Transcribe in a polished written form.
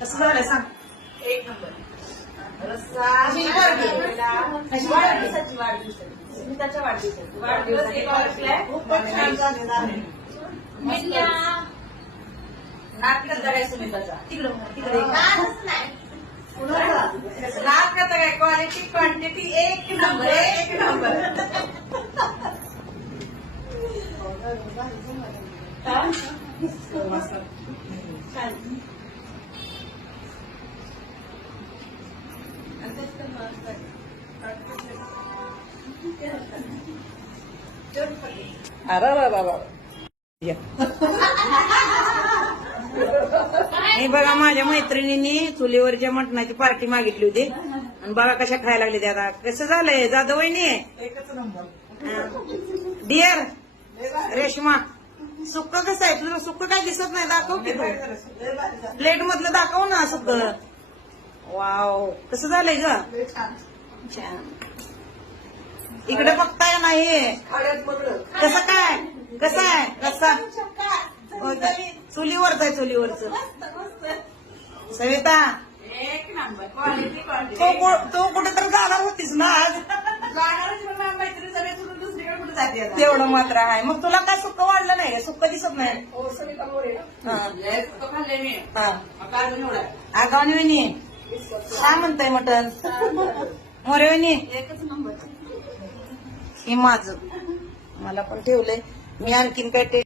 कसं झालंय सांग. एक नंबर. रस्सा स्मिताच्या वाढदिवसाची नाक करता काय सुमिताचा तिकडं तिकडे नाक करता काय क्वालिटी क्वांटिटी एक नंबर एक नंबर. हे बघा माझ्या मैत्रिणींनी चुलीवरच्या मटणाची पार्टी मागितली होती आणि बघा कशा खायला लागली ते आता. कसं झालंय जाधव वहिनी. एकच नंबर. डिअर रेश्मा सुक्क कसं आहे तुझं. सुक्क काय दिसत नाही, दाखव की तू प्लेट मधलं दाखव ना सुक्क. वाव कसं झालंय ग. छान. इकडे बघताय नाही कसं काय कसं आहे रस्सा. चुलीवरच आहे चुलीवरच. सविता एक नंबर क्वालिटी क्वालिटी. तो कुठेतरी जाणार होतीस ना आज. मैत्री सगळे सोडून दुसरीकडे कुठे जाते आता? तेवढं मात्र आहे. मग तुला काय सुक्क वाढलं नाही, सुक्क दिसत नाही. हो सविता मोरे हा. खाल्ले मी हा. काल एवढा आगावणी वहिनी काय म्हणताय मटण. मोरे वहिनी एकच नंबर. हे माझं मला पण ठेवलंय. मी आणखीन काय